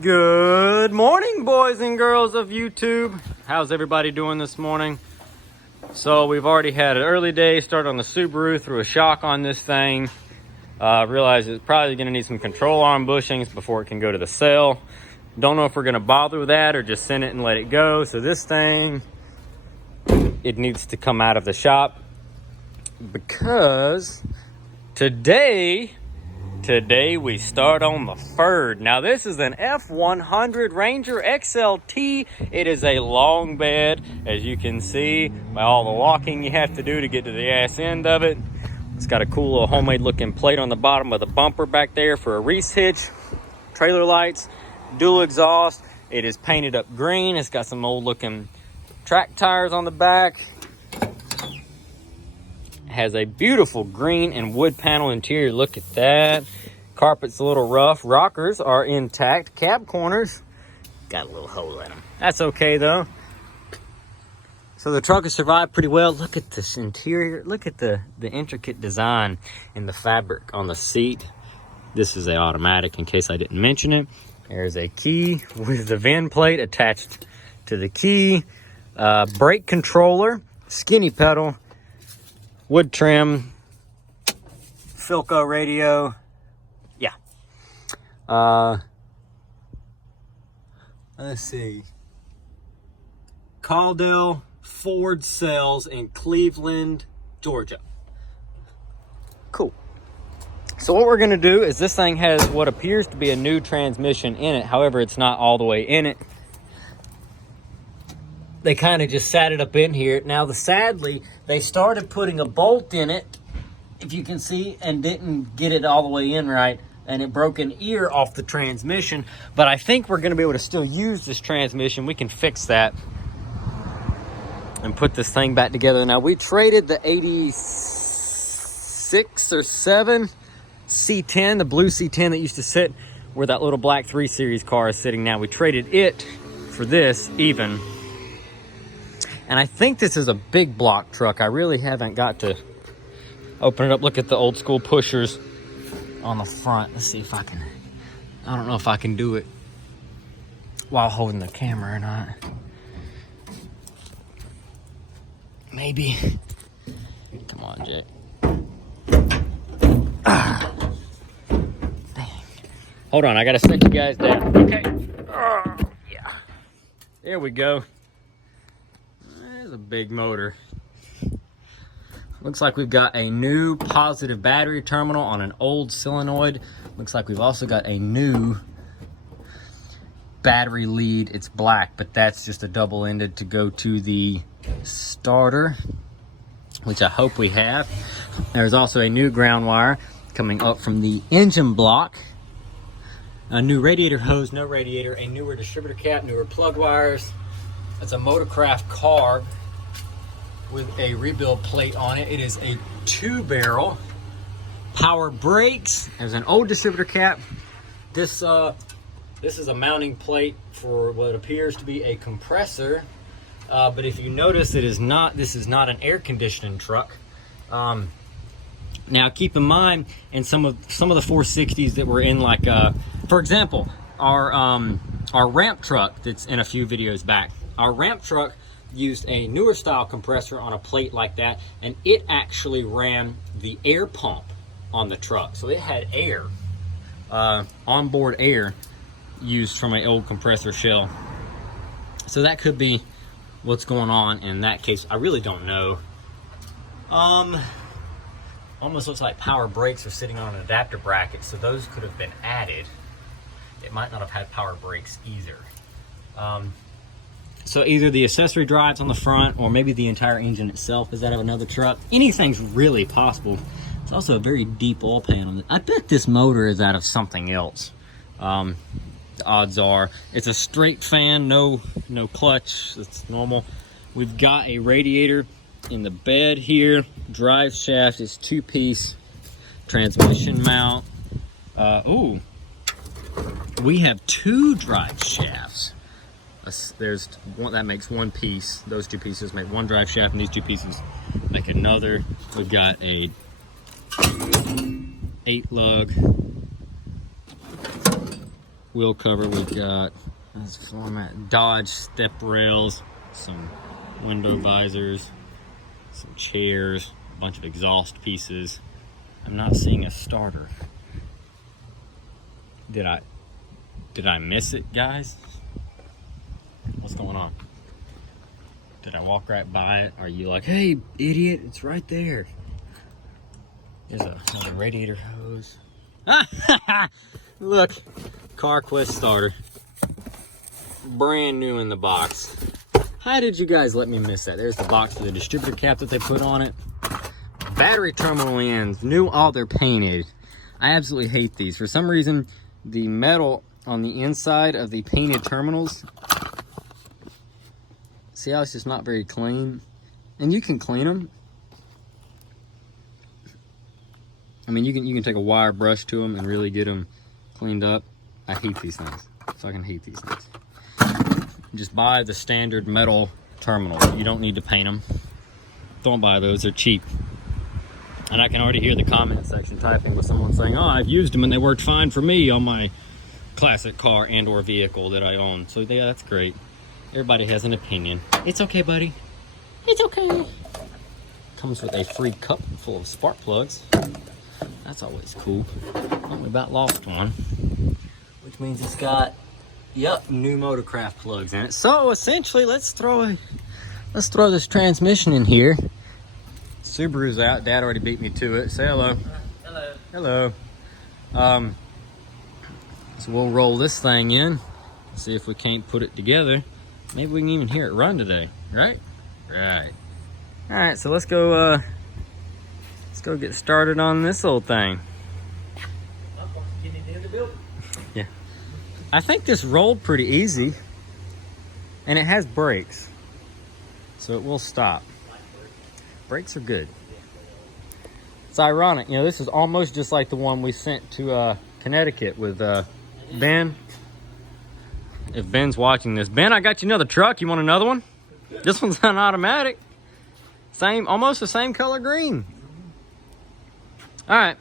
Good morning, boys and girls of YouTube. How's everybody doing this morning? So we've already had an early day start on the Subaru, threw a shock on this thing. Realized it's probably gonna need some control arm bushings before it can go to the sale. Don't know if we're gonna bother with that or just send it and let it go. So this thing, it needs to come out of the shop because today we start on the F100. Now this is an F100 Ranger XLT. It is a long bed, as you can see by all the walking you have to do to get to the ass end of it. It's got a cool little homemade looking plate on the bottom of the bumper back there for a Reese hitch. Trailer lights, dual exhaust. It is painted up green. It's got some old looking track tires on the back. Has a beautiful green and wood panel interior. Look at that. Carpet's a little rough. Rockers are intact. Cab corners got a little hole in them. That's okay though. So the truck has survived pretty well. Look at this interior. Look at the intricate design in the fabric on the seat. This is an automatic in case I didn't mention it. There's a key with the VIN plate attached to the key. Brake controller, skinny pedal, wood trim, Philco radio. Yeah. Let's see. Caldwell Ford Sales in Cleveland, Georgia. Cool. So what we're gonna do is this thing has what appears to be a new transmission in it. However, it's not all the way in it. They kind of just sat it up in here. Now, sadly, they started putting a bolt in it, if you can see, and didn't get it all the way in right, and it broke an ear off the transmission. But I think we're going to be able to still use this transmission. We can fix that and put this thing back together. Now, we traded the 86 or 7 C10, the blue C10 that used to sit where that little black 3 Series car is sitting now. We traded it for this even. And I think this is a big block truck. I really haven't got to open it up. Look at the old school pushers on the front. Let's see if I can. I don't know if I can do it while holding the camera or not. Maybe. Come on, Jake. Ah. Dang. Hold on, I gotta set you guys down. Okay. Yeah. There we go. There's a big motor. Looks like we've got a new positive battery terminal on an old solenoid. Looks like we've also got a new battery lead. It's black, but that's just a double-ended to go to the starter, which I hope we have. There's also a new ground wire coming up from the engine block. A new radiator hose, no radiator, a newer distributor cap, newer plug wires. It's a Motorcraft carb with a rebuild plate on it. It is a 2-barrel. Power brakes. There's an old distributor cap. This is a mounting plate for what appears to be a compressor. But if you notice, this is not an air conditioning truck. Now keep in mind, in some of the 460s that were in, like for example, our ramp truck that's in a few videos back. Our ramp truck used a newer style compressor on a plate like that, and it actually ran the air pump on the truck. So it had air, onboard air used from an old compressor shell. So that could be what's going on in that case. I really don't know. Almost looks like power brakes are sitting on an adapter bracket, so those could have been added. It might not have had power brakes either. So either the accessory drives on the front, or maybe the entire engine itself is out of another truck. Anything's really possible. It's also a very deep oil pan on it. I bet this motor is out of something else. The odds are. It's a straight fan, no clutch. It's normal. We've got a radiator in the bed here. Drive shaft is 2-piece. Transmission mount. Ooh, we have 2 drive shafts. There's one that makes 1 piece. Those 2 pieces make 1 drive shaft, and these 2 pieces make another. We've got a 8-lug wheel cover. We've got this format Dodge step rails, some window visors, some chairs, a bunch of exhaust pieces. I'm not seeing a starter. Did I miss it, guys? What's going on? Did I walk right by it? Are you like, hey, idiot, it's right there? There's another radiator hose. Look, CarQuest starter. Brand new in the box. How did you guys let me miss that? There's the box for the distributor cap that they put on it. Battery terminal ends, new, all they're painted. I absolutely hate these. For some reason, the metal on the inside of the painted terminals, see how it's just not very clean? And you can clean them. I mean, you can take a wire brush to them and really get them cleaned up. I hate these things. So I can hate these things. Just buy the standard metal terminals. You don't need to paint them. Don't buy those, they're cheap. And I can already hear the comment section typing with someone saying, oh, I've used them and they worked fine for me on my classic car and or vehicle that I own. So yeah, that's great. Everybody has an opinion. It's okay, buddy. It's okay. Comes with a free cup full of spark plugs. That's always cool. Oh, we about lost one. Which means it's got, yep, new Motorcraft plugs in it. So essentially, let's throw this transmission in here. Subaru's out. Dad already beat me to it. Say hello. Hello. Hello. So we'll roll this thing in. See if we can't put it together. Maybe we can even hear it run today, right? Right. All right, so let's go get started on this old thing. Yeah. I think this rolled pretty easy. And it has brakes. So it will stop. Brakes are good. It's ironic, you know, this is almost just like the one we sent to Connecticut with Ben. If Ben's watching this, Ben, I got you another truck. You want another one? This one's an automatic. Same, almost the same color green. All right.